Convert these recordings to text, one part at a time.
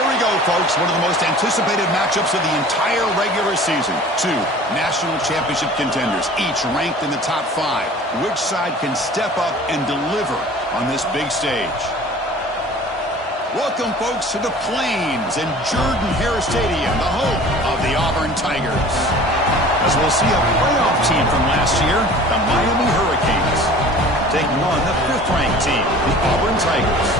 Here we go, folks. One of the most anticipated matchups of the entire regular season. Two national championship contenders, each ranked in the top 5. Which side can step up and deliver on this big stage? Welcome, folks, to the Plains and Jordan-Hare Stadium, the home of the Auburn Tigers. As we'll see a playoff team from last year, the Miami Hurricanes, taking on the 5th-ranked team, the Auburn Tigers.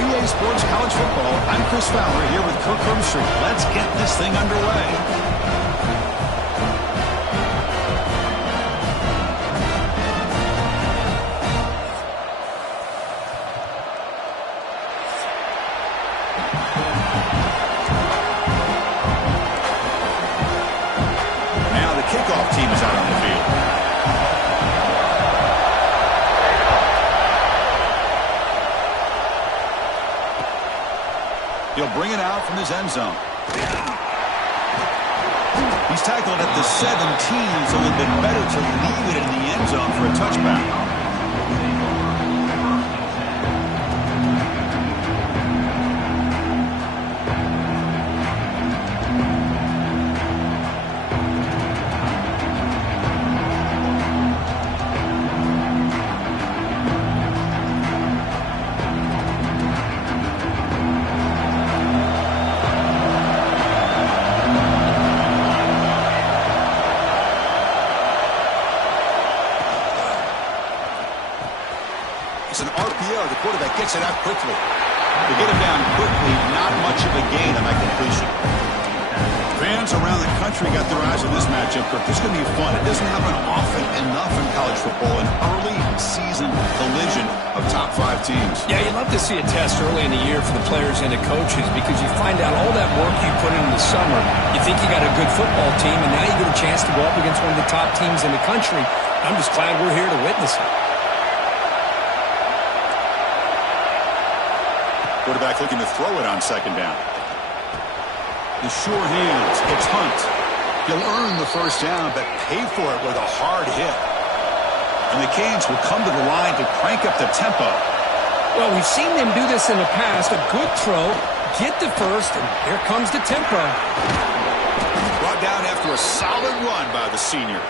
EA Sports College Football, I'm Chris Fowler here with Kirk Herbstreit. Let's get this thing underway. Kickoff team is out on the field. He'll bring it out from his end zone. He's tackled at the 17, so a little bit better to leave it in the end zone for a touchback. It's an RPO. The quarterback gets it out quickly. To get him down quickly, not much of a gain on that completion. Fans around the country got their eyes on this matchup, but this is going to be fun. It doesn't happen often enough in college football, an early season collision of top 5 teams. Yeah, you'd love to see a test early in the year for the players and the coaches because you find out all that work you put in the summer. You think you got a good football team, and now you get a chance to go up against one of the top teams in the country. I'm just glad we're here to witness it. Quarterback looking to throw it on 2nd down. The sure hands. It's Hunt. He'll earn the 1st down, but pay for it with a hard hit. And the Canes will come to the line to crank up the tempo. Well, we've seen them do this in the past. A good throw, get the 1st, and here comes the tempo. Brought down after a solid run by the senior.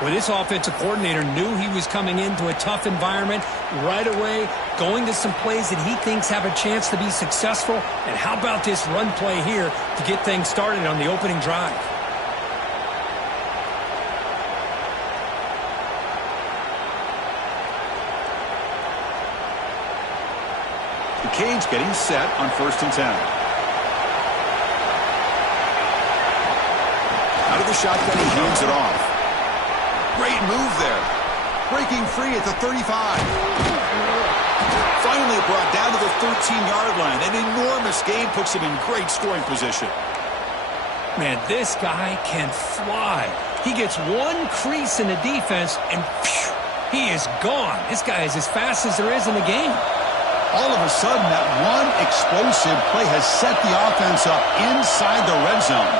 Well, this offensive coordinator knew he was coming into a tough environment right away, going to some plays that he thinks have a chance to be successful. And how about this run play here to get things started on the opening drive? The Canes getting set on 1st and 10. Out of the shotgun, he hands it off. Great move there. Breaking free at the 35. Finally brought down to the 13-yard line. An enormous gain puts him in great scoring position. Man, this guy can fly. He gets one crease in the defense, and phew, he is gone. This guy is as fast as there is in the game. All of a sudden, that one explosive play has set the offense up inside the red zone.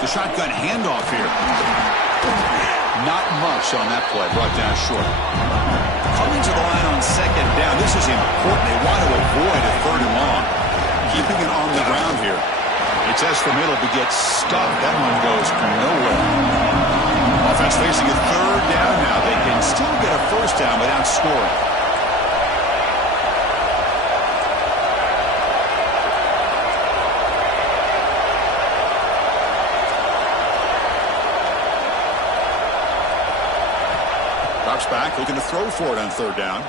The shotgun handoff here. Not much on that play. Brought down short. Coming to the line on 2nd down. This is important. They want to avoid a 3rd and long. Keeping it on the ground here. It's as for middle to get stuck. That one goes nowhere. Offense facing a 3rd down now. They can still get a 1st down without scoring. Back, looking to throw for it on 3rd down.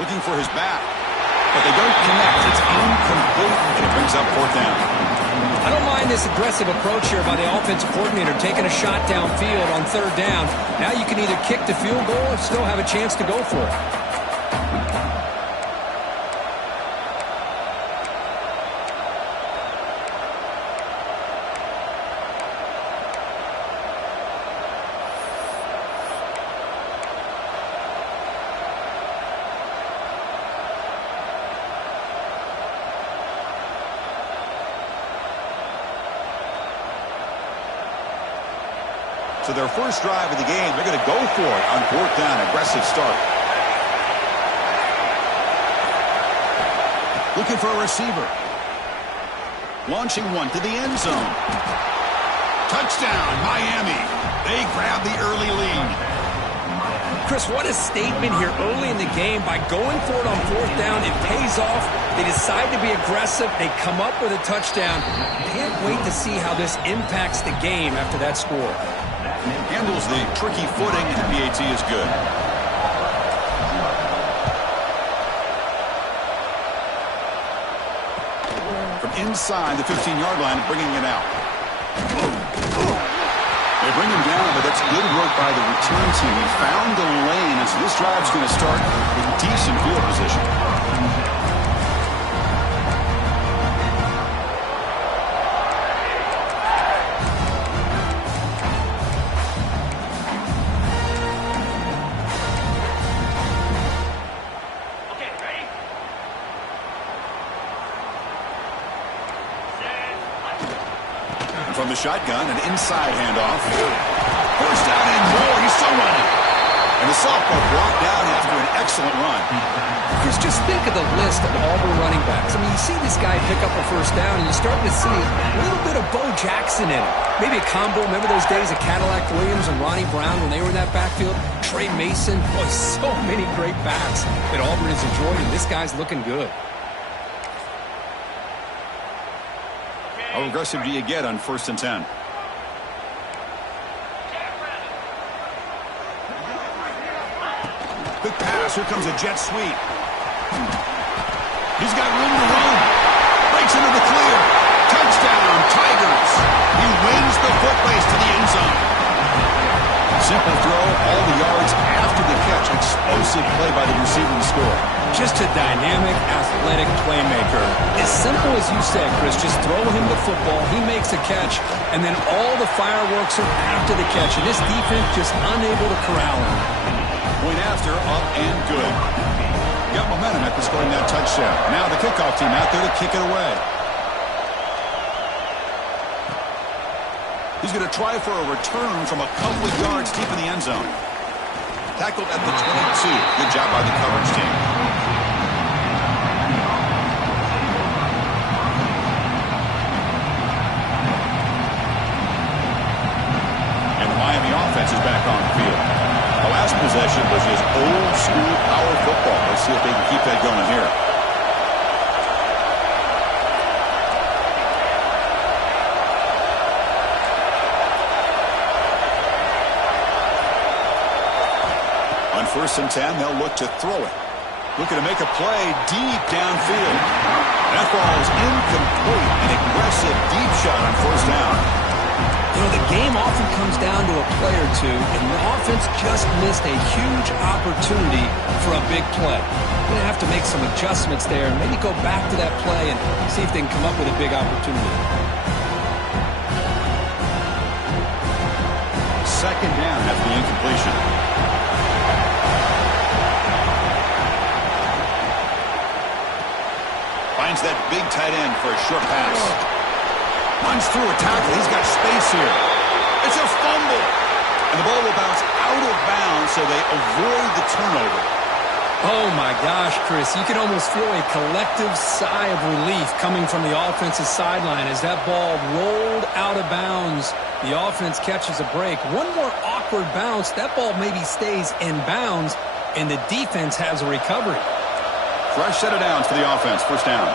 Looking for his back. But they don't connect. It's incomplete, and it brings up 4th down. I don't mind this aggressive approach here by the offensive coordinator, taking a shot downfield on 3rd down. Now you can either kick the field goal or still have a chance to go for it. So their first drive of the game, they're going to go for it on 4th down. Aggressive start. Looking for a receiver. Launching one to the end zone. Touchdown, Miami. They grab the early lead. Chris, what a statement here early in the game. By going for it on fourth down, it pays off. They decide to be aggressive. They come up with a touchdown. Can't wait to see how this impacts the game after that score. Handles the tricky footing, and the PAT is good. From inside the 15-yard line, bringing it out. They bring him down, but that's good work by the return team. He found the lane, and so this drive's going to start with decent field position. From the shotgun, an inside handoff. First down and more. He's still running. And the sophomore brought down after an excellent run. Chris, just think of the list of Auburn running backs. I mean, you see this guy pick up a first down, and you're starting to see a little bit of Bo Jackson in it. Maybe a combo. Remember those days of Cadillac Williams and Ronnie Brown when they were in that backfield? Trey Mason. Boy, so many great backs that Auburn has enjoyed, and this guy's looking good. How aggressive do you get on 1st and 10? Quick pass. Here comes a jet sweep. He's got room to run. Breaks into the clear. Touchdown, Tigers. He wins the foot race to the end zone. Simple throw, all the yards after the catch. Explosive play by the receiver to score. Just a dynamic, athletic playmaker. As simple as you said, Chris, just throw him the football, he makes a catch, and then all the fireworks are after the catch. And this defense just unable to corral him. Point after, up and good. Got momentum after scoring that touchdown. Now the kickoff team out there to kick it away. He's going to try for a return from a couple of yards deep in the end zone. Tackled at the 22. Good job by the coverage team. And the Miami offense is back on the field. The last possession was just old school power football. Let's see if they can keep that going here. On 1st and 10, they'll look to throw it. Looking to make a play deep downfield. That ball is incomplete. An aggressive deep shot on 1st down. You know, the game often comes down to a play or two, and the offense just missed a huge opportunity for a big play. They're going to have to make some adjustments there and maybe go back to that play and see if they can come up with a big opportunity. 2nd down after the incompletion. Finds that big tight end for a short pass. Runs through a tackle. He's got space here. It's a fumble. And the ball will bounce out of bounds, so they avoid the turnover. Oh, my gosh, Chris. You can almost feel a collective sigh of relief coming from the offensive sideline as that ball rolled out of bounds. The offense catches a break. One more awkward bounce. That ball maybe stays in bounds, and the defense has a recovery. Fresh set of downs for the offense. 1st down.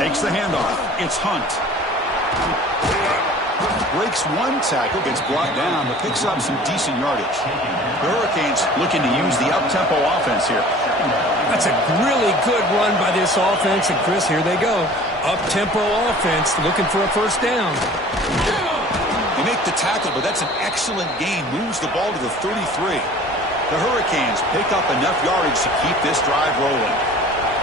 Takes the handoff. It's Hunt. Breaks one tackle, gets brought down, but picks up some decent yardage. The Hurricanes looking to use the up-tempo offense here. That's a really good run by this offense, and Chris, here they go. Up-tempo offense looking for a 1st down. They make the tackle, but that's an excellent gain. Moves the ball to the 33. The Hurricanes pick up enough yardage to keep this drive rolling.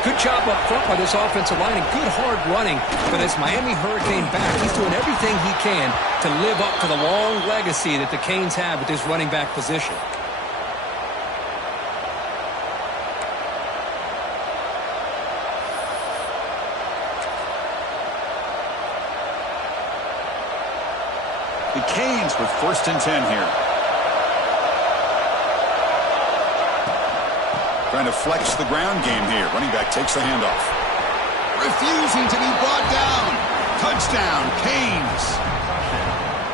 Good job up front by this offensive line and good hard running for this Miami Hurricane back. He's doing everything he can to live up to the long legacy that the Canes have with this running back position. The Canes with 1st and 10 here. Trying to flex the ground game here. Running back takes the handoff. Refusing to be brought down. Touchdown, Canes.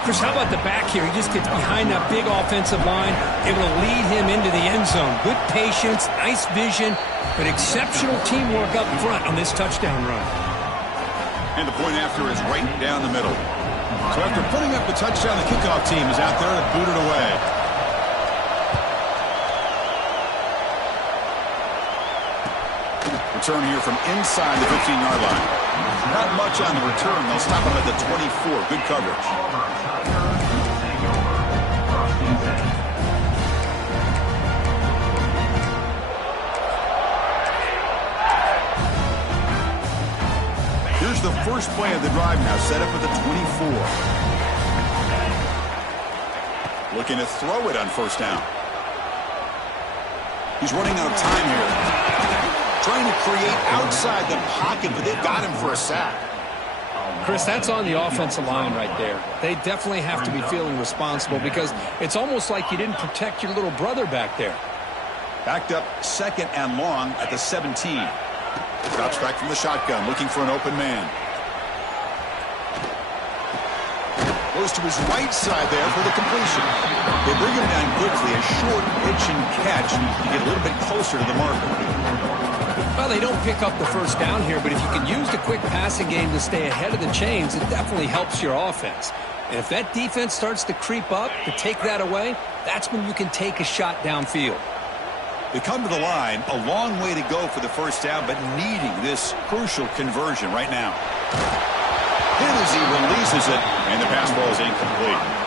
Chris, how about the back here? He just gets behind that big offensive line, able to lead him into the end zone. Good patience, nice vision, but exceptional teamwork up front on this touchdown run. And the point after is right down the middle. So after putting up the touchdown, the kickoff team is out there to boot it away. Return here from inside the 15-yard line. Not much on the return. They'll stop him at the 24. Good coverage. Here's the first play of the drive now, set up at the 24. Looking to throw it on first down. He's running out of time here. Trying to create outside the pocket, but they've got him for a sack. Chris, that's on the offensive line right there. They definitely have to be feeling responsible because it's almost like you didn't protect your little brother back there. Backed up second and long at the 17. Drops back from the shotgun, looking for an open man. Goes to his right side there for the completion. They bring him down quickly, a short pitch and catch, and get a little bit closer to the marker. Well, they don't pick up the first down here, but if you can use the quick passing game to stay ahead of the chains, it definitely helps your offense. And if that defense starts to creep up, to take that away, that's when you can take a shot downfield. They come to the line, a long way to go for the first down, but needing this crucial conversion right now. Hit as he releases it, and the pass ball is incomplete.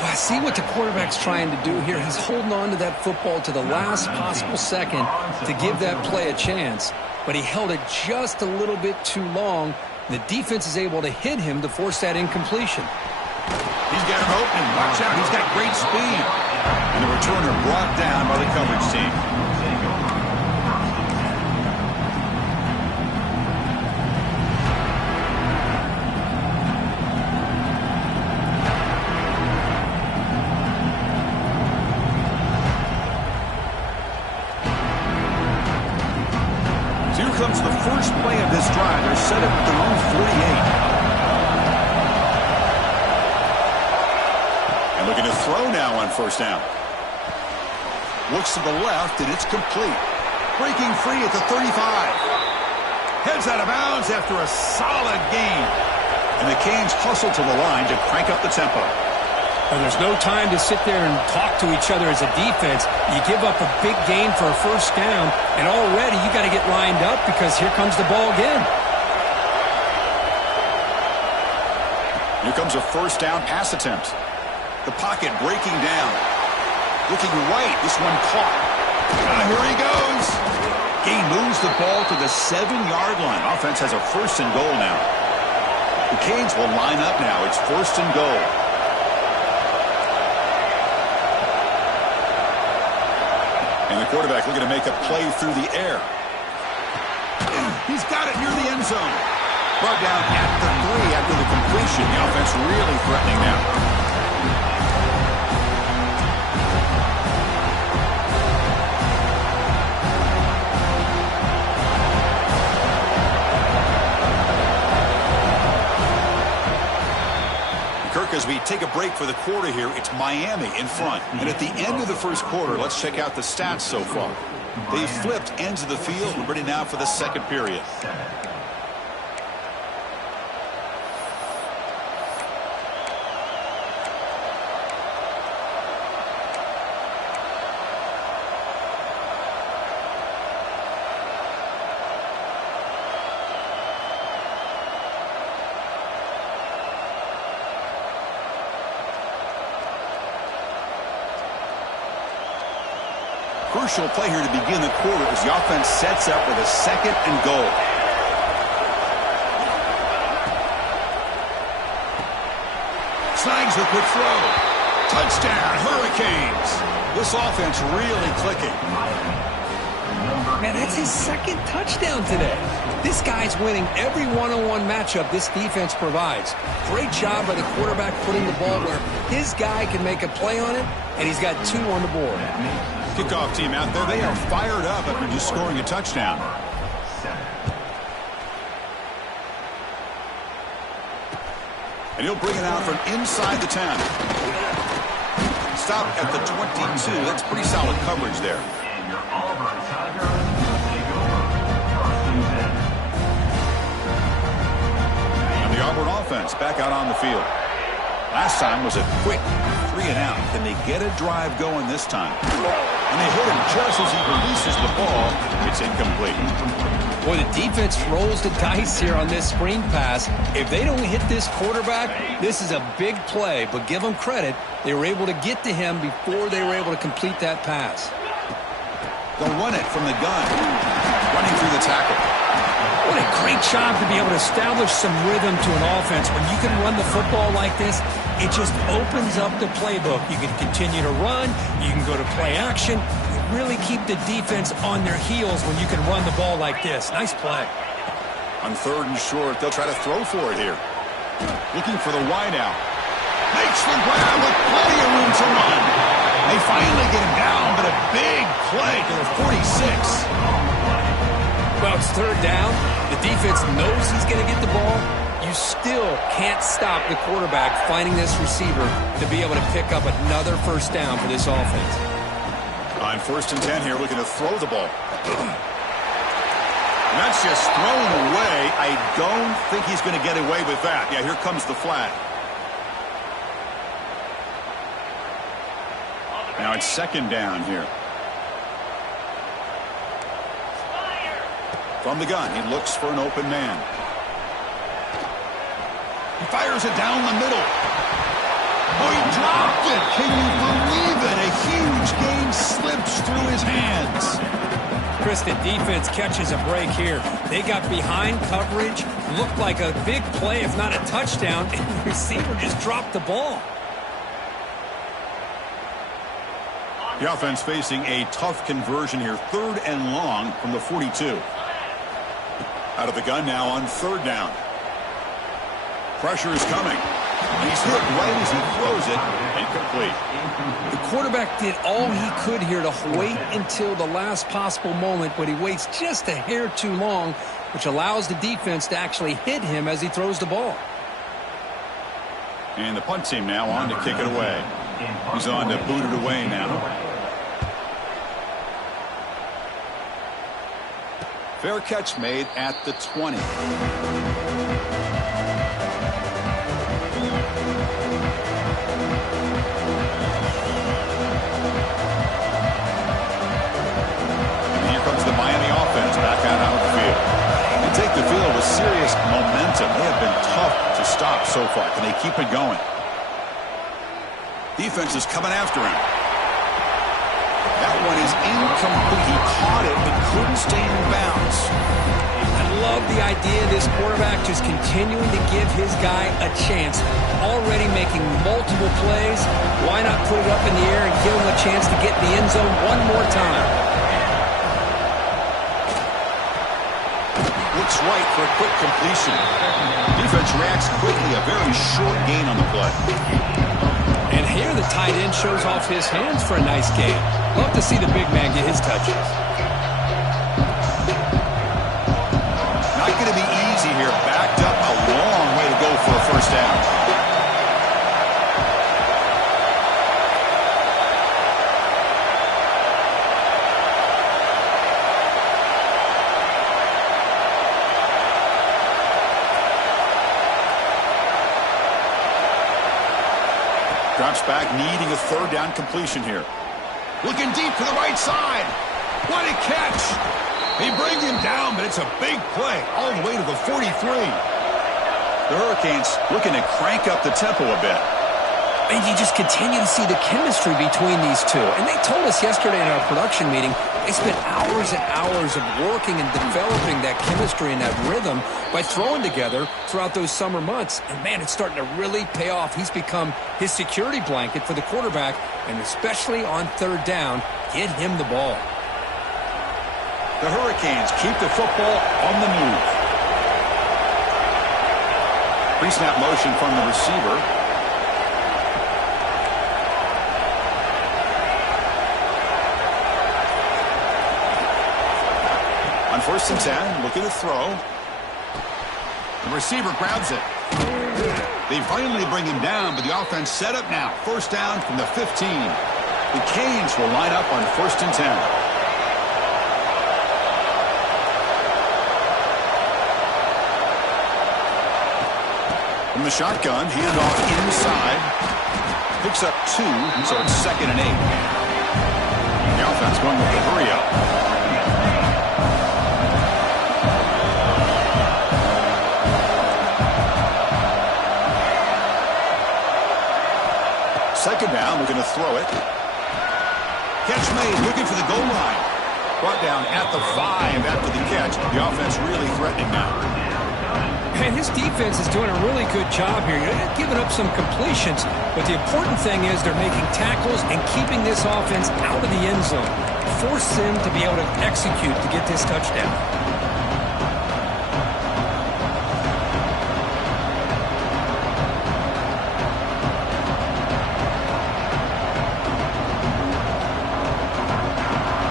I see what the quarterback's trying to do here. He's holding on to that football to the last possible second to give that play a chance, but he held it just a little bit too long. The defense is able to hit him to force that incompletion. He's got him open. Watch out. He's got great speed. And the returner brought down by the coverage team. Here comes the first play of this drive. They're set up at their own 48. And looking to throw now on first down. Looks to the left, and it's complete. Breaking free at the 35. Heads out of bounds after a solid gain. And the Canes hustle to the line to crank up the tempo. And there's no time to sit there and talk to each other as a defense. You give up a big gain for a first down, and already you got to get lined up because here comes the ball again. Here comes a first down pass attempt. The pocket breaking down. Looking right, this one caught. Here he goes. He moves the ball to the 7-yard line. Offense has a first and goal now. The Canes will line up now. It's first and goal. And the quarterback looking to make a play through the air. He's got it near the end zone. Brought down at the 3 after the completion. The offense really threatening now. As we take a break for the quarter here, it's Miami in front. And at the end of the first quarter, let's check out the stats so far. They flipped ends of the field. We're ready now for the second period. Crucial play here to begin the quarter as the offense sets up with a second and goal. Snags the quick throw. Touchdown, Hurricanes. This offense really clicking. Man, that's his second touchdown today. This guy's winning every one-on-one matchup this defense provides. Great job by the quarterback putting the ball where his guy can make a play on it, and he's got 2 on the board. Kickoff team out there. They are fired up after just scoring a touchdown. And he'll bring it out from inside the 10. Stop at the 22. That's pretty solid coverage there. And the Auburn offense back out on the field. Last time was a quick 3 and out. Can they get a drive going this time? And they hit him just as he releases the ball. It's incomplete. Boy, the defense rolls the dice here on this screen pass. If they don't hit this quarterback, this is a big play. But give them credit. They were able to get to him before they were able to complete that pass. They'll run it from the gun. Running through the tackle. What a great job to be able to establish some rhythm to an offense. When you can run the football like this, it just opens up the playbook. You can continue to run. You can go to play action. You really keep the defense on their heels when you can run the ball like this. Nice play. On 3rd and short, they'll try to throw for it here. Looking for the wide out. Makes the grab with plenty of room to run. They finally get him down, but a big play to the 46. Well, it's 3rd down. The defense knows he's going to get the ball. You still can't stop the quarterback finding this receiver to be able to pick up another 1st down for this offense. On 1st and 10 here, looking to throw the ball. And that's just thrown away. I don't think he's going to get away with that. Yeah, here comes the flag. Now it's 2nd down here. From the gun, he looks for an open man. He fires it down the middle. Oh, he dropped it. Can you believe it? A huge gain slips through his hands. Chris, the defense catches a break here. They got behind coverage, looked like a big play, if not a touchdown, and the receiver just dropped the ball. The offense facing a tough conversion here. 3rd and long from the 42. Out of the gun now on 3rd down. Pressure is coming. He's hit right as he throws it. Incomplete. The quarterback did all he could here to wait until the last possible moment, but he waits just a hair too long, which allows the defense to actually hit him as he throws the ball. And the punt team now on to kick it away. He's on to boot it away now. Fair catch made at the 20. The field with serious momentum. They have been tough to stop so far. Can they keep it going? Defense is coming after him. That one is incomplete. He caught it but couldn't stay in bounds. I love the idea of this quarterback just continuing to give his guy a chance. Already making multiple plays. Why not put it up in the air and give him a chance to get in the end zone one more time? Looks right for a quick completion. Defense reacts quickly. A very short gain on the play. And here the tight end shows off his hands for a nice gain. Love to see the big man get his touches. Not going to be easy here. Backed up a long way to go for a 1st down. Drops back, needing a 3rd down completion here. Looking deep to the right side. What a catch. They bring him down, but it's a big play all the way to the 43. The Hurricanes looking to crank up the tempo a bit. And you just continue to see the chemistry between these two. And they told us yesterday in our production meeting, they spent hours and hours of working and developing that chemistry and that rhythm by throwing together throughout those summer months. And, man, it's starting to really pay off. He's become his security blanket for the quarterback, and especially on 3rd down, get him the ball. The Hurricanes keep the football on the move. Pre-snap motion from the receiver. On 1st and 10, looking to throw. The receiver grabs it. They finally bring him down, but the offense set up now. 1st down from the 15. The Canes will line up on 1st and 10. From the shotgun, handoff inside. Picks up 2, so it's 2nd and 8. The offense going with the hurry-up. Second down, we're going to throw it. Catch made, looking for the goal line. Brought down at the 5 after the catch. The offense really threatening now. And his defense is doing a really good job here. They're giving up some completions, but the important thing is they're making tackles and keeping this offense out of the end zone. Force them to be able to execute to get this touchdown.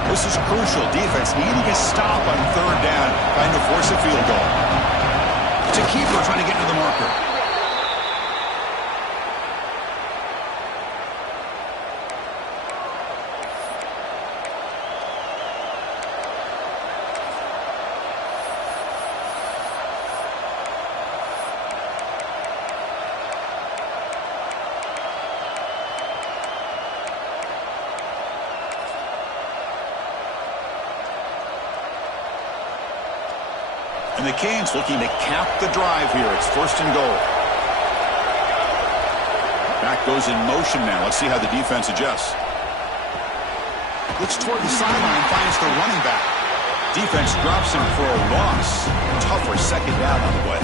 This is crucial. Defense needing a stop on 3rd down, trying to force a field goal. It's a keeper trying to get to the marker. And the Canes looking to cap the drive here. It's 1st and goal. Back goes in motion now. Let's see how the defense adjusts. Looks toward the sideline, finds the running back. Defense drops him for a loss. Tougher 2nd down on the way.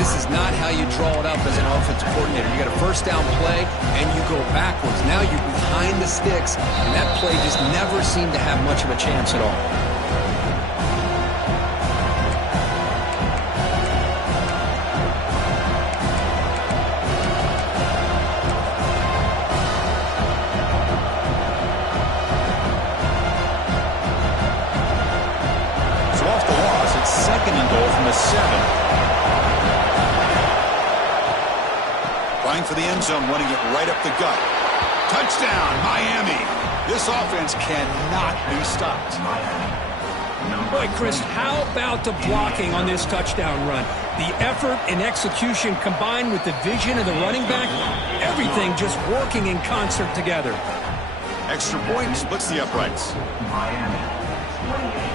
This is not how you draw it up as an offensive coordinator. You got a 1st down play, and you go backwards. Now you're behind the sticks, and that play just never seemed to have much of a chance at all. From the 7. Trying for the end zone, running it right up the gut. Touchdown, Miami. This offense cannot be stopped. Boy, Chris, how about the blocking on this touchdown run? The effort and execution combined with the vision of the running back, everything just working in concert together. Extra point splits the uprights. Miami, 28.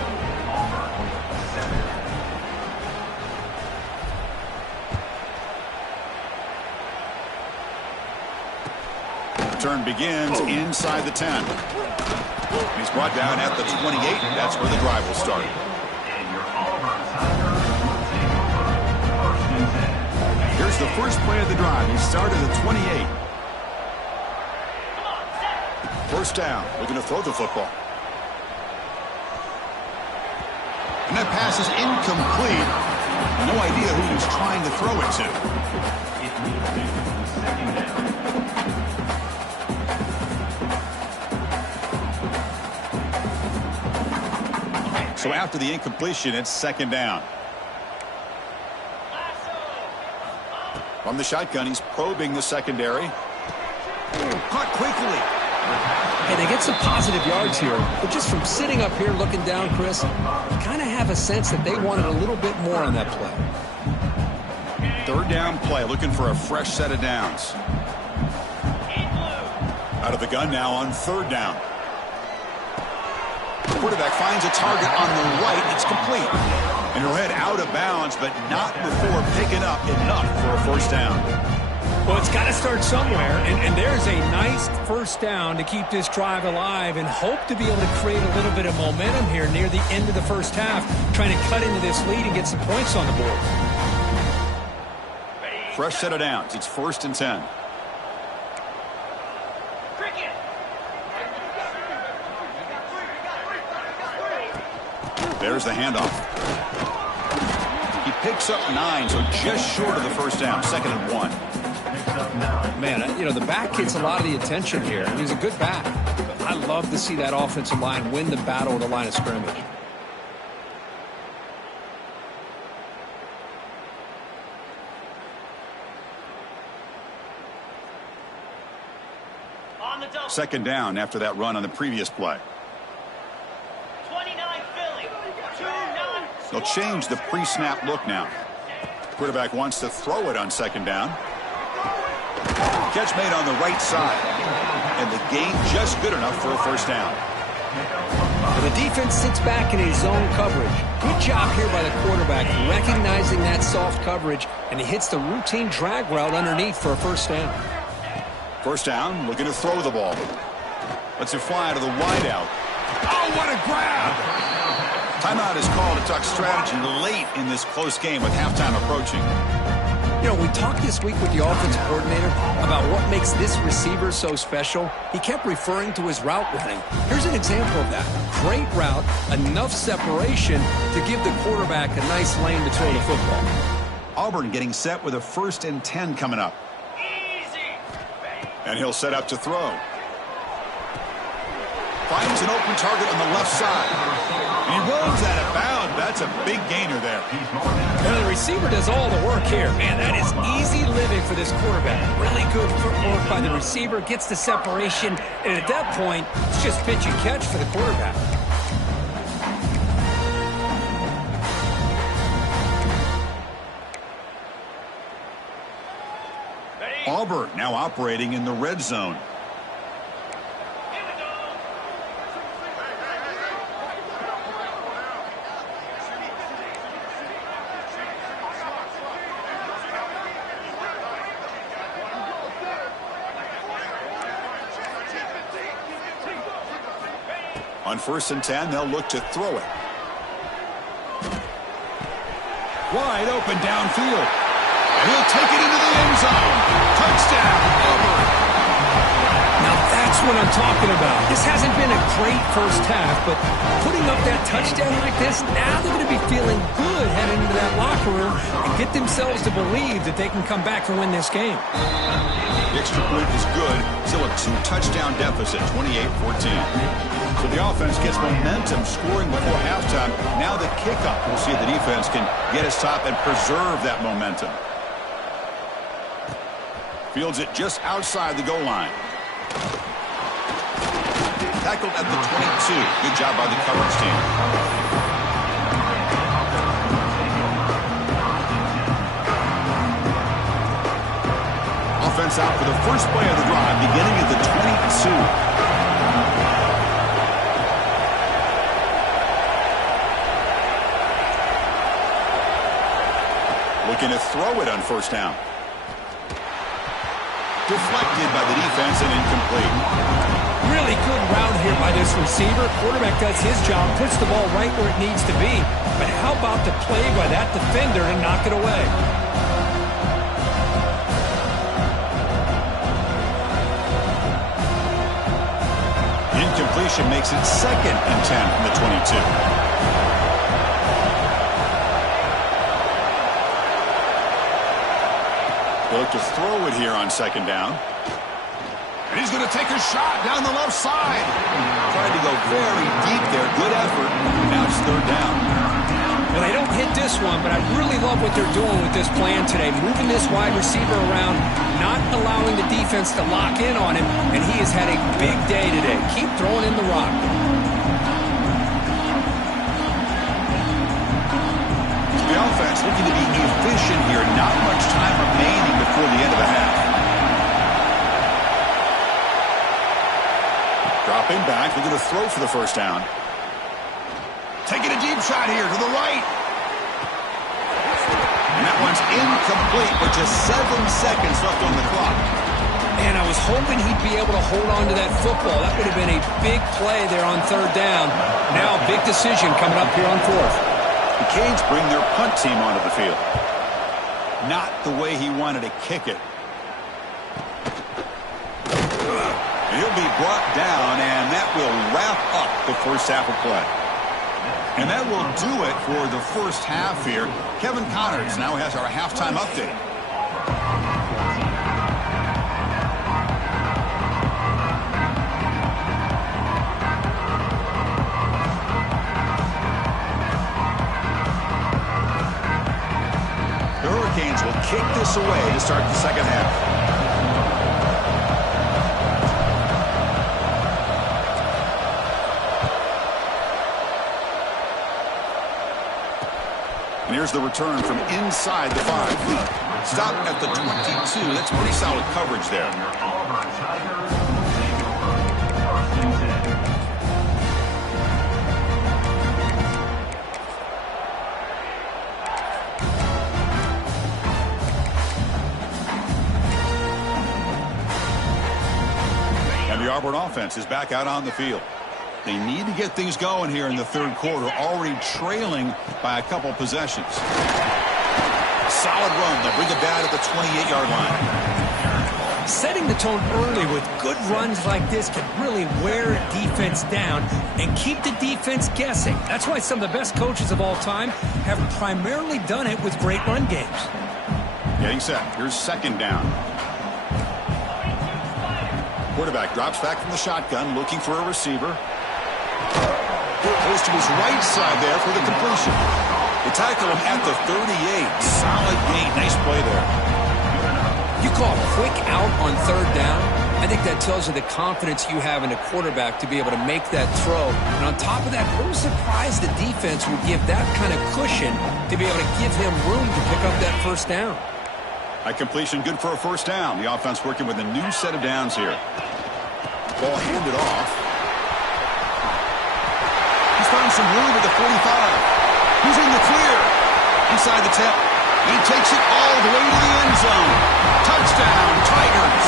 Turn begins inside the 10. He's brought down at the 28. That's where the drive will start. Here's the first play of the drive. He started at 28. 1st down. Looking to throw the football. And that pass is incomplete. No idea who he's trying to throw it to. So after the incompletion, it's 2nd down. From the shotgun, he's probing the secondary. Caught quickly. Hey, they get some positive yards here, but just from sitting up here looking down, Chris, you kind of have a sense that they wanted a little bit more on that play. 3rd down play, looking for a fresh set of downs. Out of the gun now on 3rd down. Quarterback finds a target on the right. It's complete. And he'll head out of bounds, but not before picking up enough for a 1st down. Well, it's got to start somewhere, and there's a nice 1st down to keep this drive alive and hope to be able to create a little bit of momentum here near the end of the 1st half, trying to cut into this lead and get some points on the board. Fresh set of downs. It's 1st and 10. There's the handoff. He picks up 9, so just short of the 1st down. 2nd and 1. Man, you know, the back gets a lot of the attention here. He's a good back. But I love to see that offensive line win the battle at the line of scrimmage. Second down after that run on the previous play. 29 Philly. 2-9. They'll change the pre-snap look now. Quarterback wants to throw it on second down. Catch made on the right side. And the gain just good enough for a first down. Well, the defense sits back in his zone coverage. Good job here by the quarterback, recognizing that soft coverage, and he hits the routine drag route underneath for a first down. First down, looking to throw the ball. Lets it fly to the wideout. Oh, what a grab! Timeout is called to talk strategy late in this close game with halftime approaching. You know, we talked this week with the offensive coordinator about what makes this receiver so special. He kept referring to his route running. Here's an example of that. Great route, enough separation to give the quarterback a nice lane to throw the football. Auburn getting set with a 1st and 10 coming up. And he'll set up to throw. Finds an open target on the left side. And he rolls out of bounds. That's a big gainer there. Well, the receiver does all the work here. Man, that is easy living for this quarterback. Really good footwork by the receiver. Gets the separation. And at that point, it's just pitch and catch for the quarterback. Auburn now operating in the red zone. On 1st and 10, they'll look to throw it. Wide open downfield. And he'll take it into the end zone. Touchdown, Auburn. Now that's what I'm talking about. This hasn't been a great first half, but putting up that touchdown like this, now they're going to be feeling good heading into that locker room and get themselves to believe that they can come back and win this game. The extra point is good. Still a 2-touchdown deficit, 28-14. So the offense gets momentum scoring before halftime. Now the kickoff. We'll see if the defense can get his top and preserve that momentum. Fields it just outside the goal line. Tackled at the 22. Good job by the coverage team. Offense out for the first play of the drive, beginning at the 22. Looking to throw it on first down. Deflected by the defense and incomplete. Really good route here by this receiver. Quarterback does his job, puts the ball right where it needs to be. But how about the play by that defender to knock it away? Incompletion makes it 2nd and 10 from the 22. They look to throw it here on second down. And he's going to take a shot down the left side. Tried to go very deep there. Good effort. Now it's 3rd down. Well, they don't hit this one, but I really love what they're doing with this plan today. Moving this wide receiver around, not allowing the defense to lock in on him, and he has had a big day today. Keep throwing in the rock. The offense looking to be efficient here. Not much time remaining before the end of the half. Dropping back, looking to throw for the first down. Taking a deep shot here to the right. And that one's incomplete with just 7 seconds left on the clock. Man, I was hoping he'd be able to hold on to that football. That would have been a big play there on 3rd down. Now a big decision coming up here on 4th. The Canes bring their punt team onto the field. Not the way he wanted to kick it. He'll be brought down, and that will wrap up the first half of play. And that will do it for the first half here. Kevin Connors now has our halftime update. The Hurricanes will kick this away to start the second half. And here's the return from inside the 5. Stop at the 22. That's pretty solid coverage there. And the Auburn offense is back out on the field. They need to get things going here in the third quarter, already trailing by a couple possessions. Solid run. They'll bring it down at the 28-yard line. Setting the tone early with good runs like this can really wear a defense down and keep the defense guessing. That's why some of the best coaches of all time have primarily done it with great run games. Getting set. Here's second down. Quarterback drops back from the shotgun, looking for a receiver. Goes to his right side there for the completion. They tackle him at the 38. Solid gain. Nice play there. You call quick out on third down. I think that tells you the confidence you have in a quarterback to be able to make that throw. And on top of that, I'm surprised the defense would give that kind of cushion to be able to give him room to pick up that first down. A completion good for a first down. The offense working with a new set of downs here. Ball handed off. He's found some room at the 45. He's in the clear. Inside the 10. He takes it all the way to the end zone. Touchdown, Tigers.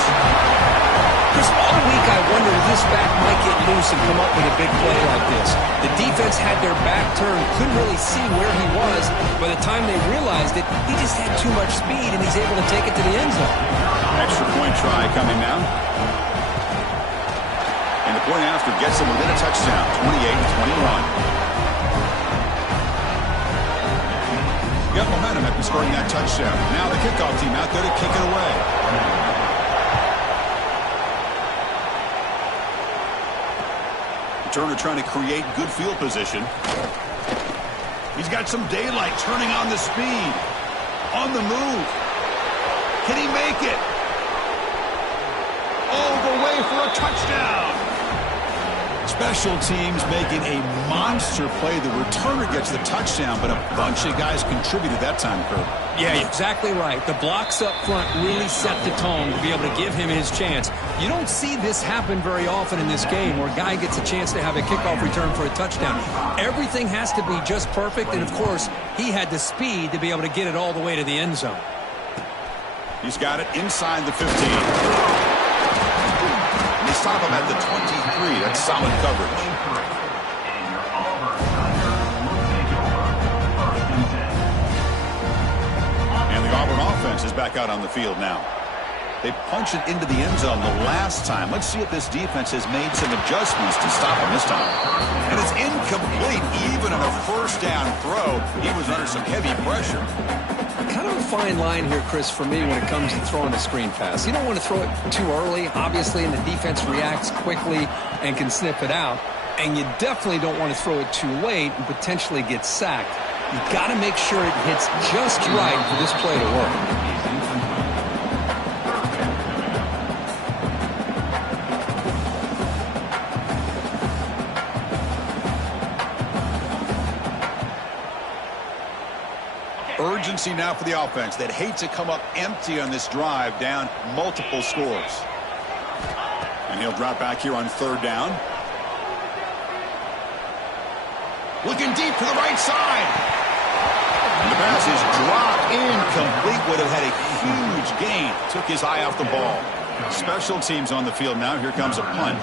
Chris, all week I wondered if this back might get loose and come up with a big play like this. The defense had their back turned, couldn't really see where he was. By the time they realized it, he just had too much speed, and he's able to take it to the end zone. Extra point try coming now. And the point after gets him within a touchdown, 28-21. Got momentum after scoring that touchdown. Now the kickoff team out there to kick it away. Turner trying to create good field position. He's got some daylight, turning on the speed. On the move. Can he make it? All the way for a touchdown. Special teams making a monster play. The returner gets the touchdown, but a bunch of guys contributed that time, Kurt. Yeah, you're exactly right. The blocks up front really set the tone to be able to give him his chance. You don't see this happen very often in this game where a guy gets a chance to have a kickoff return for a touchdown. Everything has to be just perfect, and of course, he had the speed to be able to get it all the way to the end zone. He's got it inside the 15. They stop him at the 23. That's solid coverage. And the Auburn offense is back out on the field now. They punch it into the end zone the last time. Let's see if this defense has made some adjustments to stop him this time. And it's incomplete. Even on a first down throw, he was under some heavy pressure. Kind of a fine line here, Chris, for me when it comes to throwing a screen pass. You don't want to throw it too early, obviously, and the defense reacts quickly and can sniff it out. And you definitely don't want to throw it too late and potentially get sacked. You've got to make sure it hits just right for this play to work. Urgency now for the offense that hate to come up empty on this drive, down multiple scores. And he'll drop back here on third down. Looking deep to the right side. And the pass is dropped incomplete. Would have had a huge gain. Took his eye off the ball. Special teams on the field now. Here comes a punt.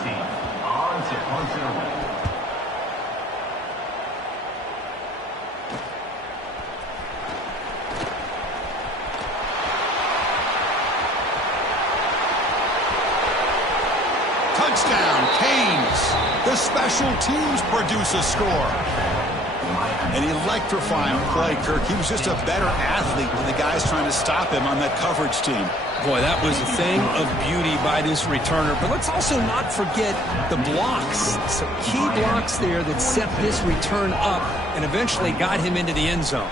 Touchdown, Canes. The special teams produce a score. An electrifying play, Kirk. He was just a better athlete than the guys trying to stop him on that coverage team. Boy, that was a thing of beauty by this returner. But let's also not forget the blocks. Some key blocks there that set this return up and eventually got him into the end zone.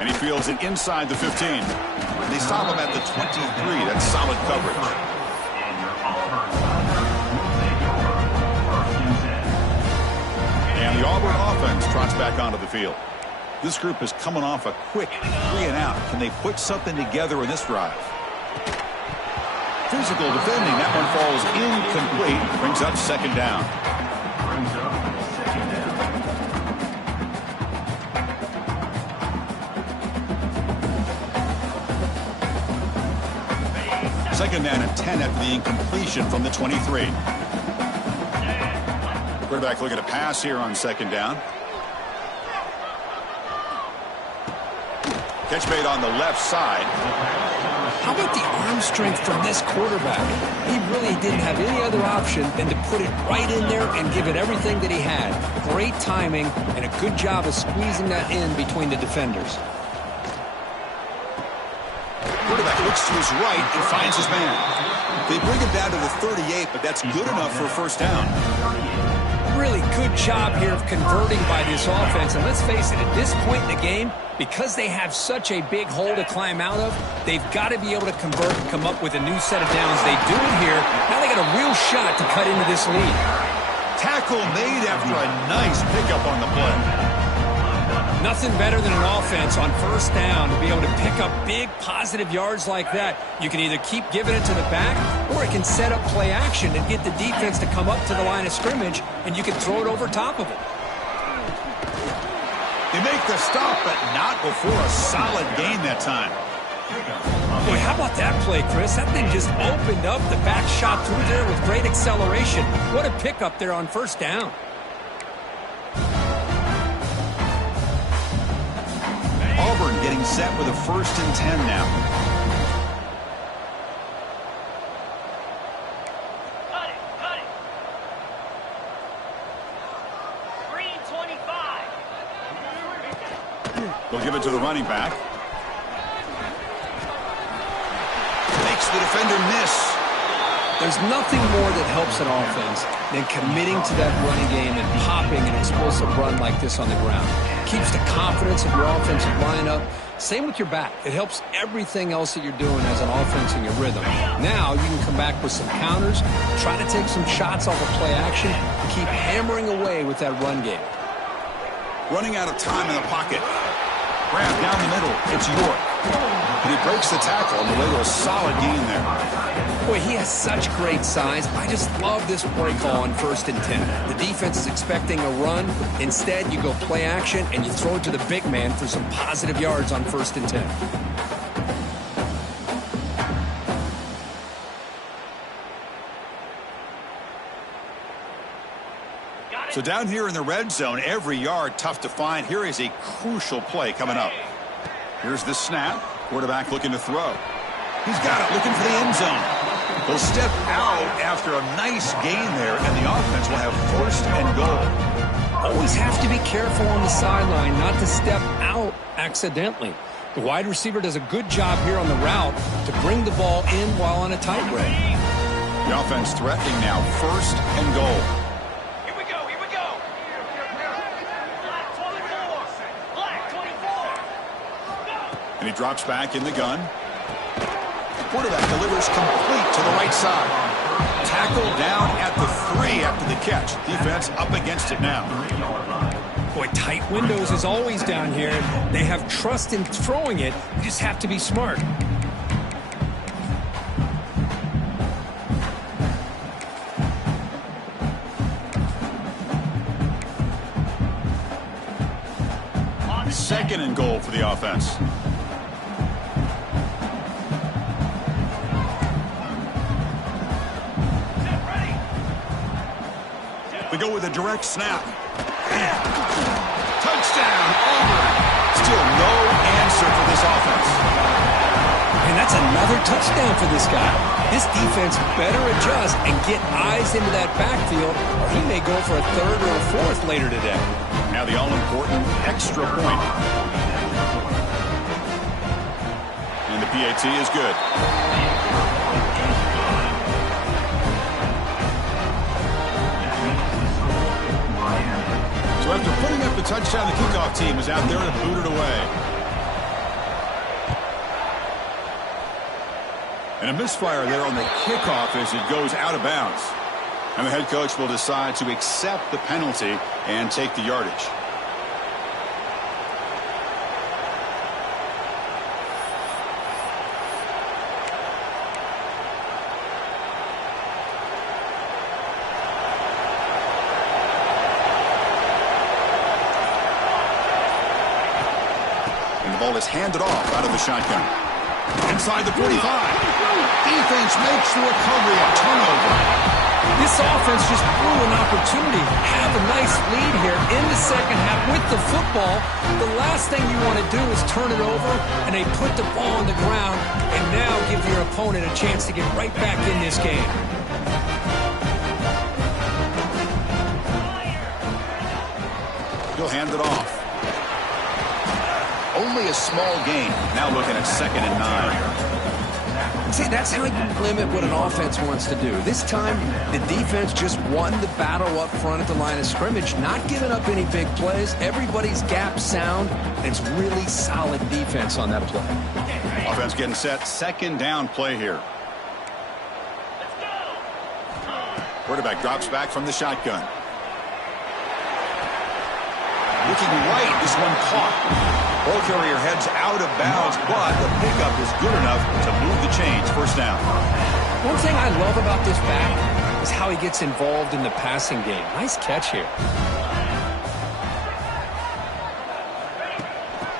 And he fields it inside the 15. They stop him at the 23. That's solid coverage. trots back onto the field. This group is coming off a quick 3-and-out. Can they put something together in this drive? Physical defending. That one falls incomplete. Brings up second down. Second down and 10 after the incompletion from the 23. Quarterback looking to pass here on second down. Catch made on the left side. How about the arm strength from this quarterback? He really didn't have any other option than to put it right in there and give it everything that he had. Great timing and a good job of squeezing that in between the defenders. Quarterback looks to his right and finds his man. They bring him down to the 38, but that's good enough for a first down. Really good job here of converting by this offense. And let's face it, at this point in the game, because they have such a big hole to climb out of, they've got to be able to convert and come up with a new set of downs. They do it here. Now they got a real shot to cut into this lead. Tackle made after a nice pickup on the play. Nothing better than an offense on first down to be able to pick up big positive yards like that. You can either keep giving it to the back, or it can set up play action and get the defense to come up to the line of scrimmage, and you can throw it over top of it. They make the stop, but not before a solid gain that time. Boy, how about that play, Chris? That thing just opened up the back shot through there with great acceleration. What a pickup there on first down. Auburn getting set with a 1st and 10 now. Cut it. Green 25. They'll give it to the running back. Makes the defender miss. There's nothing more that helps an offense than committing to that running game and popping an explosive run like this on the ground. Keeps the confidence of your offensive lineup. Same with your back. It helps everything else that you're doing as an offense in your rhythm. Now you can come back with some counters, try to take some shots off of play action, and keep hammering away with that run game. Running out of time in the pocket. Grab down the middle. It's York. And he breaks the tackle on the way to a solid gain there. Boy, he has such great size. I just love this play call on 1st and 10. The defense is expecting a run. Instead, you go play action, and you throw it to the big man for some positive yards on 1st and 10. So down here in the red zone, every yard tough to find. Here is a crucial play coming up. Here's the snap. Quarterback looking to throw. He's got it, looking for the end zone. He'll step out after a nice gain there, and the offense will have 1st and goal. Always have to be careful on the sideline not to step out accidentally. The wide receiver does a good job here on the route to bring the ball in while on a tight route. The offense threatening now, 1st and goal. Here we go. Black 24. And he drops back in the gun. Quarterback delivers complete to the right side. Tackle down at the 3 after the catch. Defense up against it now. Boy, tight windows is always down here. They have trust in throwing it. You just have to be smart. Second and goal for the offense. They go with a direct snap. Touchdown, Auburn. Still no answer for this offense. And that's another touchdown for this guy. This defense better adjust and get eyes into that backfield, or he may go for a 3rd or a 4th later today. Now the all-important extra point. And the PAT is good. So after putting up the touchdown, the kickoff team is out there to boot it away. And a misfire there on the kickoff as it goes out of bounds. And the head coach will decide to accept the penalty and take the yardage. ball is handed off out of the shotgun. Inside the 45. Defense makes the recovery a turnover. This offense just blew an opportunity. Have a nice lead here in the second half with the football. The last thing you want to do is turn it over, and they put the ball on the ground and now give your opponent a chance to get right back in this game. He'll hand it off. Only a small gain. Now looking at 2nd and 9. See, that's how you limit what an offense wants to do. This time, the defense just won the battle up front at the line of scrimmage, not giving up any big plays. Everybody's gap sound, and it's really solid defense on that play. Offense getting set. 2nd down play here. Quarterback drops back from the shotgun. Looking right, this one caught. Ball carrier heads out of bounds, but the pickup is good enough to move the chains. 1st down. One thing I love about this back is how he gets involved in the passing game. Nice catch here.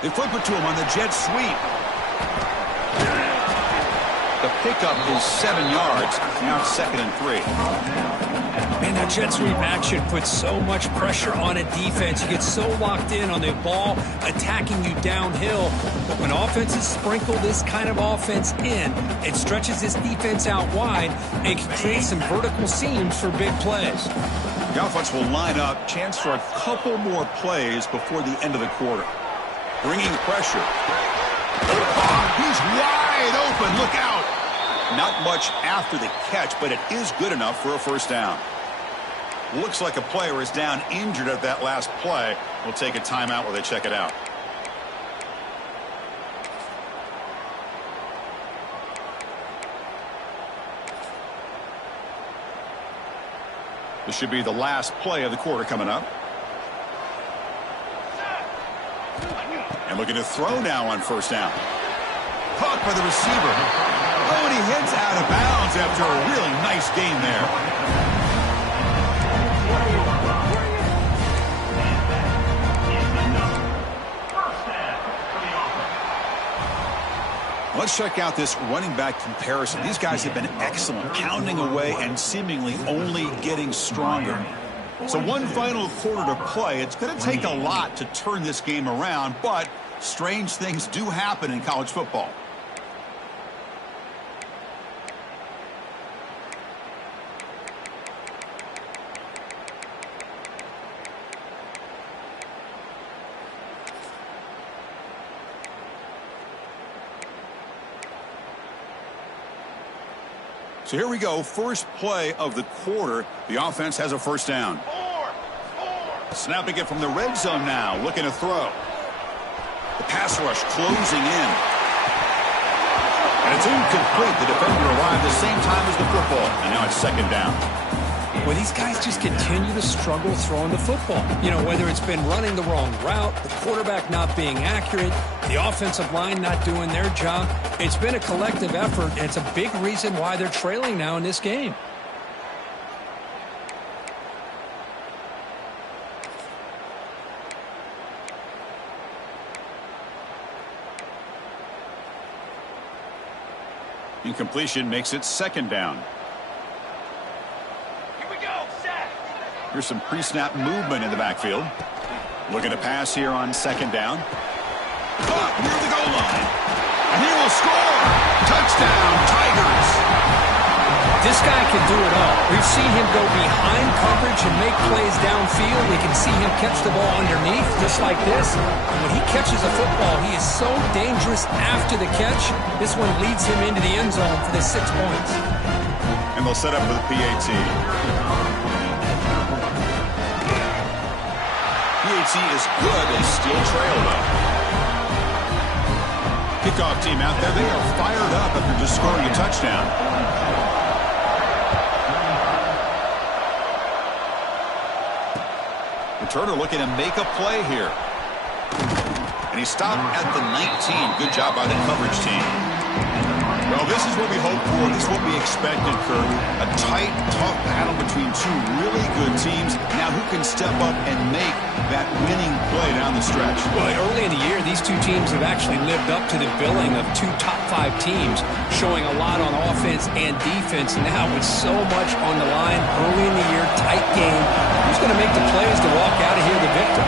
They flip it to him on the jet sweep. The pickup is 7 yards. Now 2nd and 3. Man, that jet sweep action puts so much pressure on a defense. You get so locked in on the ball attacking you downhill. But when offenses sprinkle this kind of offense in, it stretches this defense out wide and can create some vertical seams for big plays. The offense will line up. Chance for a couple more plays before the end of the quarter. Bringing pressure. He's wide open. Look out. Not much after the catch, but it is good enough for a 1st down. Looks like a player is down injured at that last play. We'll take a timeout while they check it out. This should be the last play of the quarter coming up. And looking to throw now on 1st down. Caught by the receiver. Oh, and he heads out of bounds after a really nice game there. Let's check out this running back comparison. These guys have been excellent, pounding away and seemingly only getting stronger. So one final quarter to play. It's going to take a lot to turn this game around, but strange things do happen in college football. So here we go, first play of the quarter. The offense has a 1st down. Snapping it from the red zone now, looking to throw. The pass rush closing in. And it's incomplete. The defender arrived the same time as the football, and now it's 2nd down. Well, these guys just continue to struggle throwing the football. You know, whether it's been running the wrong route, the quarterback not being accurate, the offensive line not doing their job. It's been a collective effort, and it's a big reason why they're trailing now in this game. Incompletion makes it 2nd down. Here's some pre-snap movement in the backfield. Looking to pass here on 2nd down. Up near the goal line. And he will score. Touchdown, Tigers. This guy can do it all. We've seen him go behind coverage and make plays downfield. We can see him catch the ball underneath just like this. And when he catches a football, he is so dangerous after the catch. This one leads him into the end zone for the 6 points. And they'll set up for the PAT. PAT is good. They still trail, though. Kickoff team out there. They are fired up after just scoring a touchdown. Returner looking to make a play here. And he stopped at the 19. Good job by the coverage team. Well, this is what we hoped for. This is what we expected, Kurt. A tight, tough battle between two really good teams. Now who can step up and make that winning play down the stretch? Well, early in the year, these two teams have actually lived up to the billing of two top-5 teams, showing a lot on offense and defense. Now with so much on the line early in the year, tight game, who's going to make the plays to walk out of here the victor?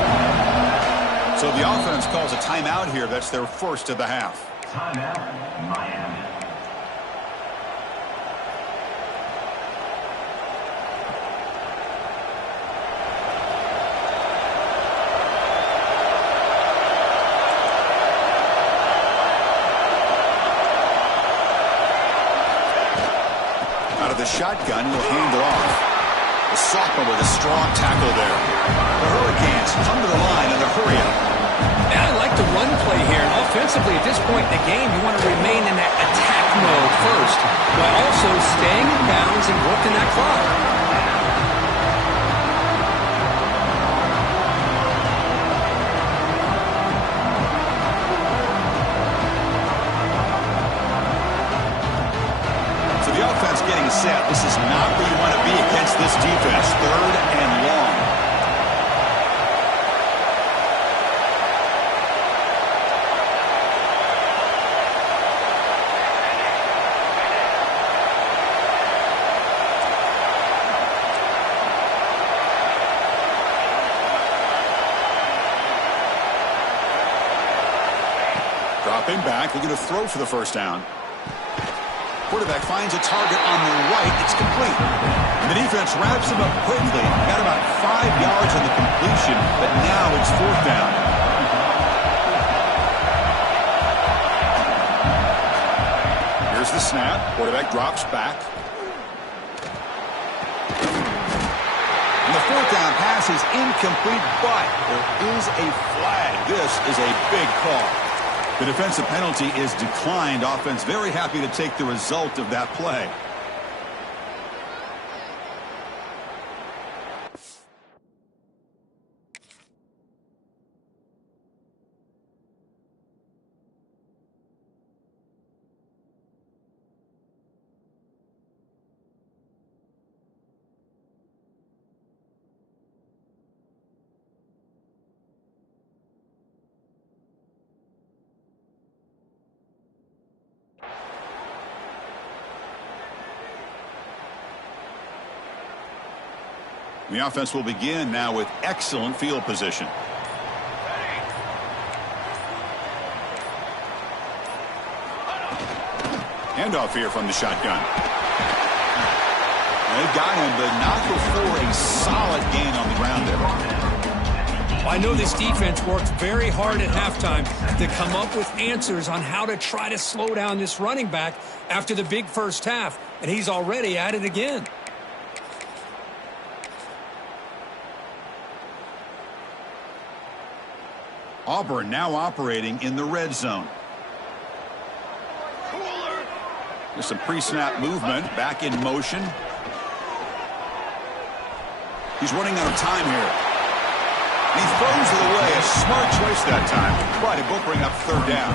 So the offense calls a timeout here. That's their first of the half. Timeout, Miami. Out of the shotgun, he'll hand it off. The sophomore with a strong tackle there. The Hurricanes come to the line in a hurry up. And I like the run play here. And offensively, at this point in the game, you want to remain in that attack mode first, while also staying in bounds and working that clock. So the offense getting set. This is not where you want to be against this defense. 3rd and long. Dropping back, looking to throw for the first down. Quarterback finds a target on the right. It's complete. And the defense wraps him up quickly. Got about 5 yards on the completion, but now it's 4th down. Here's the snap. Quarterback drops back. And the 4th down pass is incomplete, but there is a flag. This is a big call. The defensive penalty is declined. Offense very happy to take the result of that play. The offense will begin now with excellent field position. Handoff here from the shotgun. They've got him, but not before a solid gain on the ground there. I know this defense worked very hard at halftime to come up with answers on how to try to slow down this running back after the big first half, and he's already at it again. Auburn now operating in the red zone. There's some pre-snap movement, back in motion. He's running out of time here. He throws it away, a smart choice that time, but it will bring up 3rd down.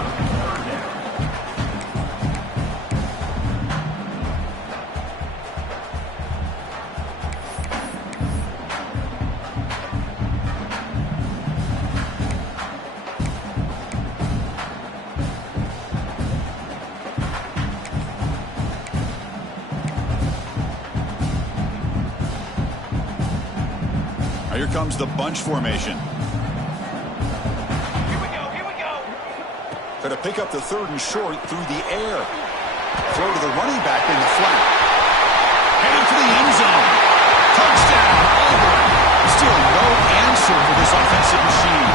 Here comes the bunch formation. Here we go. Going to pick up the 3rd and short through the air. Throw to the running back in the flat. Heading for the end zone. Touchdown, Auburn. Still no answer for this offensive machine.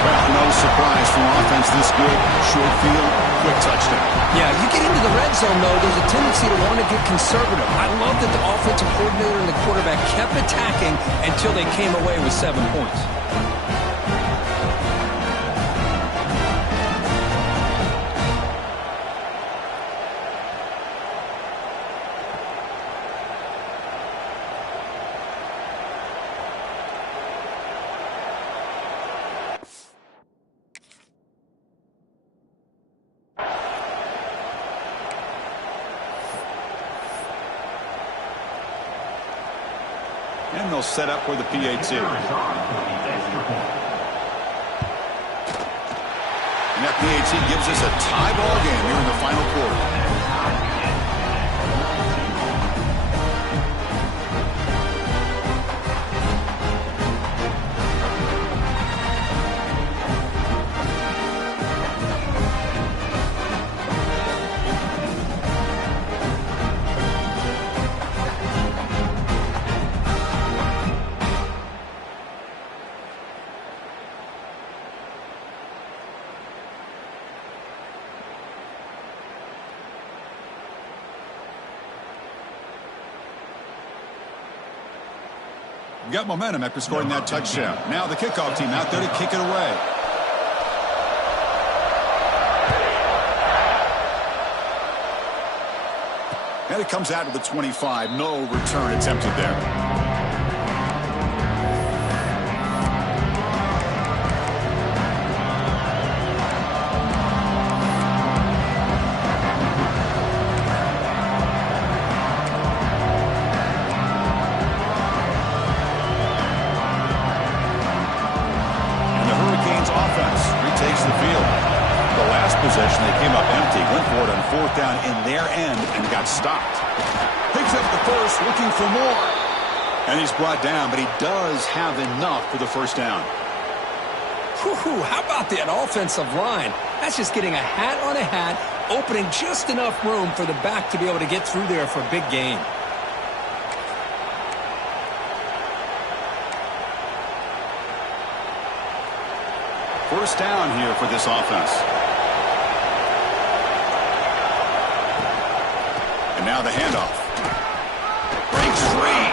Well, no surprise from offense this good. Short field, quick touchdown. Yeah, you get into the red zone, though, there's a tendency to want to get conservative. I love that the offensive coordinator and the quarterback kept attacking until they came away with 7 points. and they'll set up for the PAT. And that PAT gives us a tie ball game here in the final quarter. Got momentum after scoring that touchdown. Now the kickoff team out there to kick it away. And it comes out to the 25. No return attempted there. Possession, they came up empty, went for it on fourth down in their end and got stopped. Picks up the first, looking for more. And he's brought down, but he does have enough for the first down. Whew, how about that offensive line? That's just getting a hat on a hat, opening just enough room for the back to be able to get through there for a big gain. First down here for this offense. And now the handoff. Breaks free.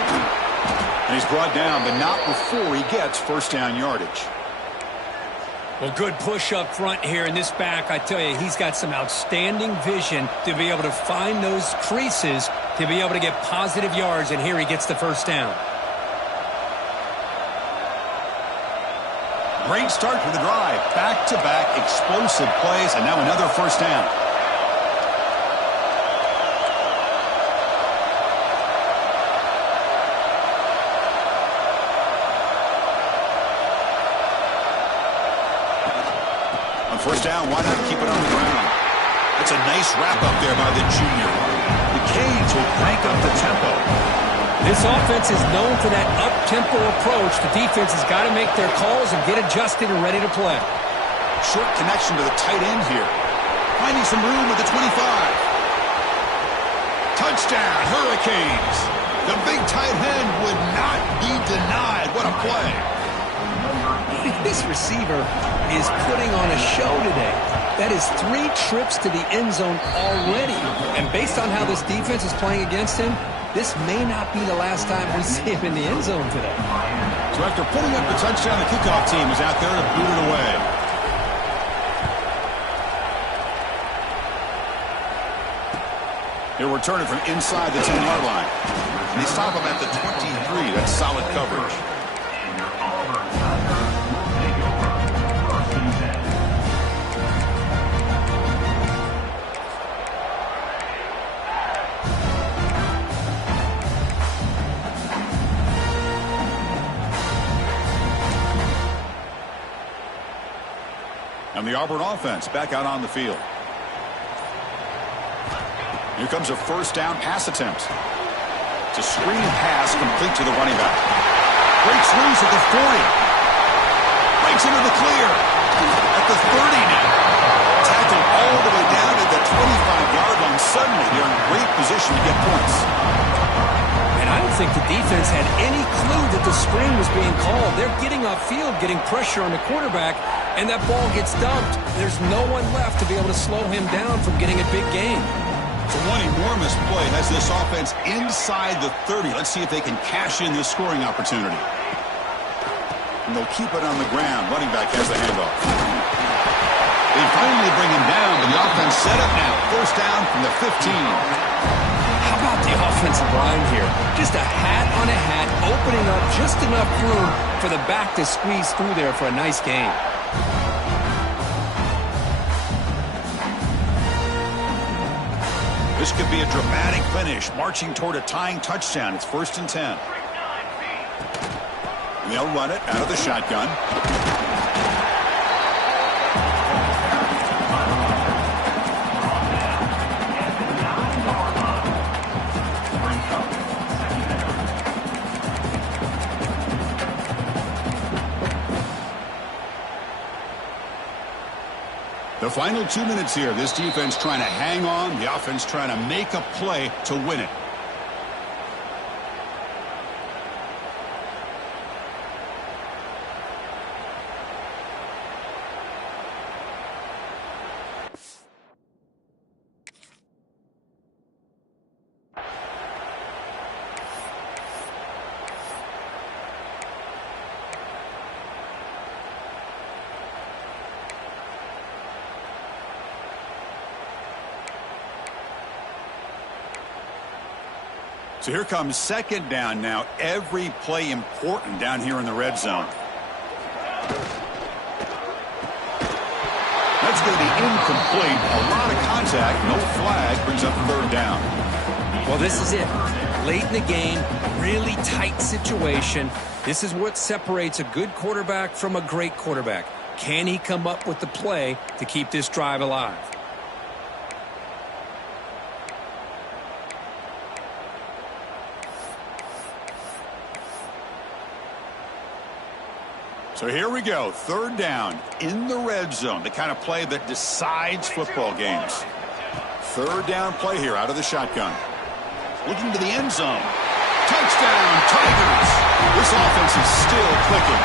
And he's brought down, but not before he gets first down yardage. Well, good push up front here in this back. I tell you, he's got some outstanding vision to be able to find those creases to be able to get positive yards, and here he gets the first down. Great start for the drive. Back-to-back explosive plays, and now another first down. On first down, why not keep it on the ground? That's a nice wrap-up there by the junior. The Canes will crank up the tempo. This offense is known for that up-tempo approach. The defense has got to make their calls and get adjusted and ready to play. Short connection to the tight end here. Finding some room with the 25. Touchdown, Hurricanes. The big tight end would not be denied. What a play. This receiver is putting on a show today. That is 3 trips to the end zone already. And based on how this defense is playing against him, this may not be the last time we see him in the end zone today. So after putting up the touchdown, the kickoff team is out there to boot it away. He'll return it from inside the 10-yard line. And they stop him at the 23. That's solid coverage. And the Auburn offense back out on the field. Here comes a first down pass attempt. It's a screen pass complete to the running back. Breaks loose at the 40. Breaks into the clear. At the 30 now. Tackled all the way down at the 25-yard line. Suddenly they're in great position to get points. And I don't think the defense had any clue that the screen was being called. They're getting off field, getting pressure on the quarterback, and that ball gets dumped. There's no one left to be able to slow him down from getting a big gain. So one enormous play has this offense inside the 30. Let's see if they can cash in this scoring opportunity. And they'll keep it on the ground. Running back has the handoff. They finally bring him down, but the offense set up now. First down from the 15. How about the offensive line here? Just a hat on a hat, opening up just enough room for the back to squeeze through there for a nice gain. This could be a dramatic finish, marching toward a tying touchdown. It's 1st and 10. They'll run it out of the shotgun. The final 2 minutes here. This defense trying to hang on. The offense trying to make a play to win it. So here comes second down now. Every play important down here in the red zone. That's going to be incomplete. A lot of contact. No flag. Brings up third down. Well, this is it. Late in the game, really tight situation. This is what separates a good quarterback from a great quarterback. Can he come up with the play to keep this drive alive? So here we go. Third down in the red zone. The kind of play that decides football games. Third down play here out of the shotgun. Looking to the end zone. Touchdown, Tigers. This offense is still clicking.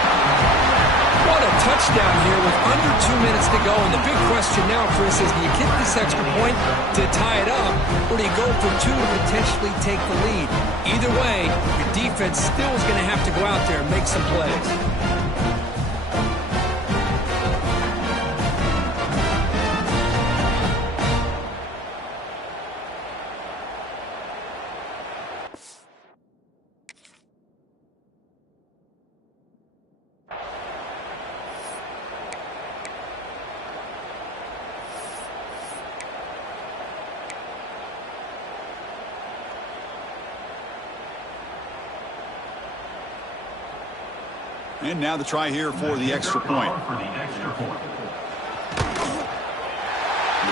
What a touchdown here with under 2 minutes to go. And the big question now, Chris, is do you kick this extra point to tie it up, or do you go for two to potentially take the lead? Either way, your defense still is going to have to go out there and make some plays. And now the try here for the extra point. The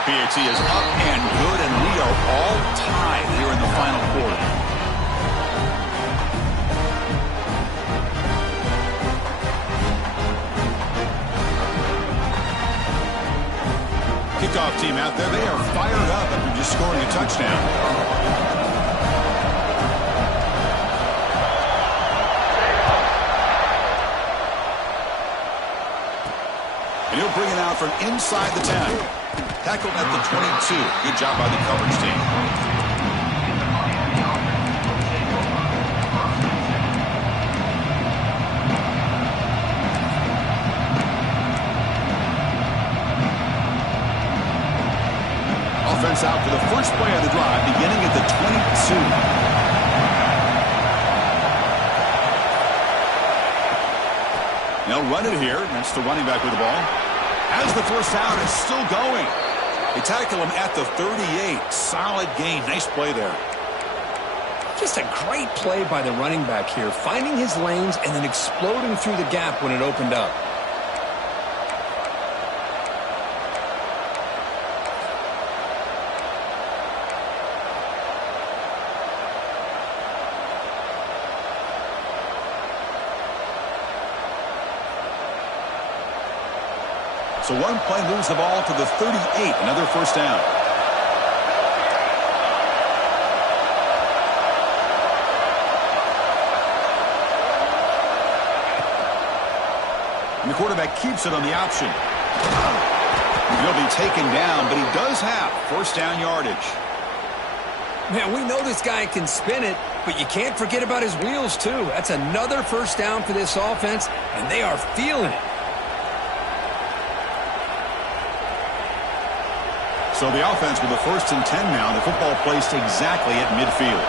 PAT is up and good, and we are all tied here in the final quarter. Kickoff team out there, they are fired up after just scoring a touchdown. And he'll bring it out from inside the 10. Tackled at the 22. Good job by the coverage team. Offense out for the first play of the drive, beginning at the 22. They'll run it here. That's the running back with the ball. As the first down is still going. They tackle him at the 38. Solid gain. Nice play there. Just a great play by the running back here, finding his lanes and then exploding through the gap when it opened up. So one play moves the ball to the 38. Another first down. And the quarterback keeps it on the option. He'll be taken down, but he does have first down yardage. Man, we know this guy can spin it, but you can't forget about his wheels, too. That's another first down for this offense, and they are feeling it. So the offense with the 1st and 10 now. The football placed exactly at midfield.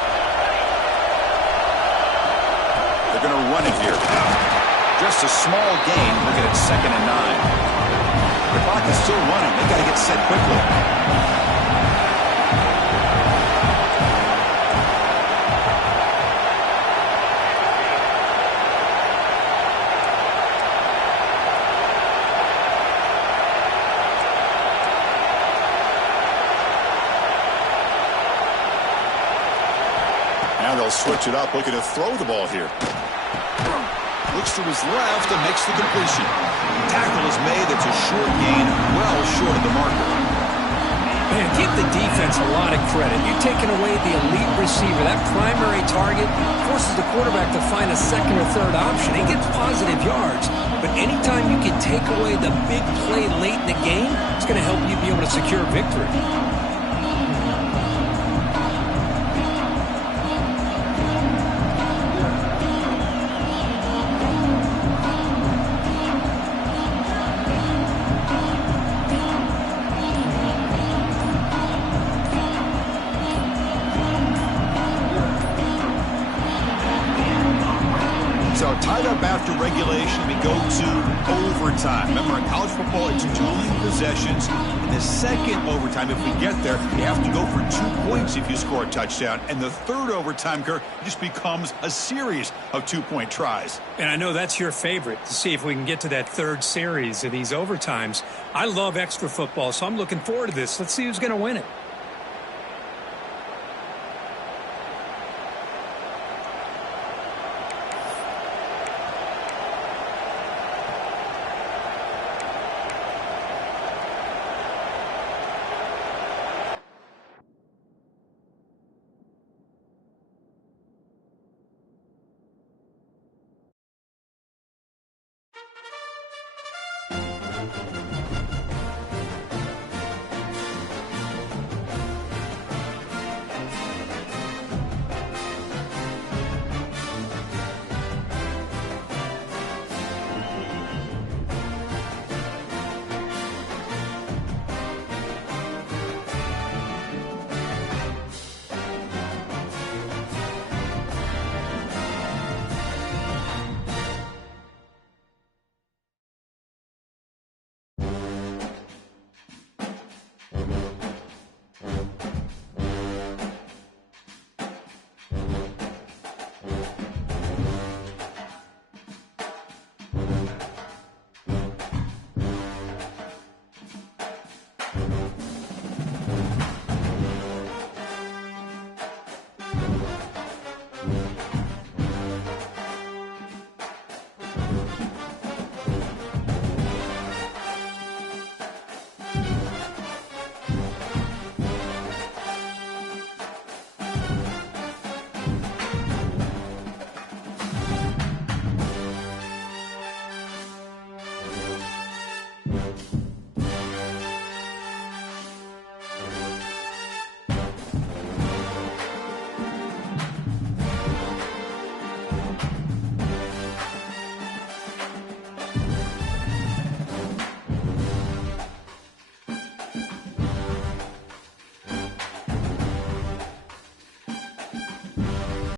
They're going to run it here. Just a small gain. Looking at 2nd and 9. The clock is still running. They got to get set quickly. They'll switch it up, looking to throw the ball here. Looks to his left and makes the completion. Tackle is made. It's a short gain, well short of the marker. Man, give the defense a lot of credit. You're taking away the elite receiver. That primary target forces the quarterback to find a second or third option. He gets positive yards, but anytime you can take away the big play late in the game, it's going to help you be able to secure victory. So tied up after regulation, we go to overtime. Remember, in college football, it's dueling possessions. In the second overtime, if we get there, you have to go for 2 points if you score a touchdown. And the third overtime, Kirk, just becomes a series of 2-point tries. And I know that's your favorite, to see if we can get to that third series of these overtimes. I love extra football, so I'm looking forward to this. Let's see who's going to win it.